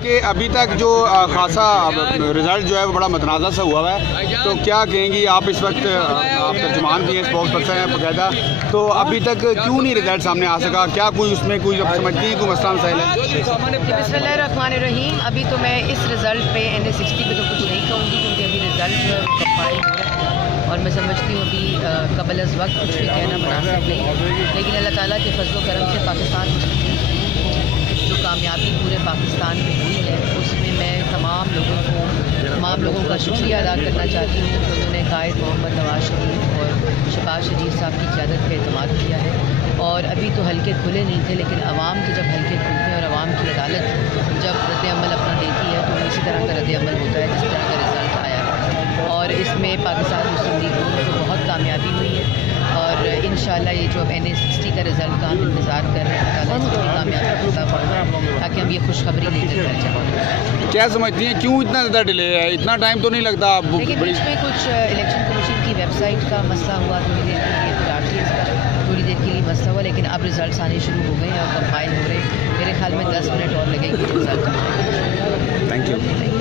कि अभी तक जो खासा रिज़ल्ट जो है वो बड़ा मतनाज़ा सा हुआ है, तो क्या कहेंगी आप? इस वक्त आप तर्जुमान भी हैं, स्पोक्स पर्सन हैं बाकायदा, तो अभी तक क्यों नहीं रिज़ल्ट सामने आ सका? क्या कोई उसमें कोई समझती है कोई मसला मसाइल है? बिस्मिल्लाहिर्रहमानिर्रहीम। अभी तो मैं इस रिज़ल्ट पे NA60 पे तो कुछ नहीं कहूँगी, क्योंकि अभी रिज़ल्ट जो है वो कंपाइल हो रहा है और मैं समझती हूँ अभी कबल अज़ वक्त कुछ भी कहना मुनासिब नहीं है। लेकिन अल्लाह ताला के फजल व करम से पाकिस्तान मुस्लिम लीग जो कामयाबी पूरे पाकिस्तान में हुई है, उसमें मैं तमाम लोगों का शुक्रिया अदा करना चाहती हूँ कि उन्होंने कायद मोहम्मद नवाज शरीफ और शहबाज शरीफ साहब की क़यादत पर एतमाद किया है। और अभी तो हल्के खुले नहीं थे, लेकिन आवाम के जब हल्के खुलते हैं और आवाम की अदालत जब रद्द-ए-अमल अपना देती है तो इसी तरह का रद्द-ए-अमल होता है जिस तरह का रिज़ल्ट आया। और इसमें पाकिस्तान मुस्लिम लीग को बहुत कामयाबी हुई है और इंशाअल्लाह ये जो अब NA60 का रिज़ल्ट का हम इंतज़ार कर रहे हैं, अल्लाह इसकी कामयाबी अता फरमाए ताकि हम ये खुशखबरी लेकर घर जाएँ। क्या समझती हैं क्यों इतना ज़्यादा डिले है? इतना टाइम तो नहीं लगता? लेकिन इसमें कुछ इलेक्शन कमीशन की वेबसाइट का मसला हुआ थोड़ी देर के लिए, फिर RTS का थोड़ी देर के लिए मसला हुआ, लेकिन अब रिज़ल्ट आने शुरू हो गए हैं और कंपाइल हो रहे हैं। मेरे ख्याल में 10 मिनट और लगेंगे रिज़ल्ट। Thank you.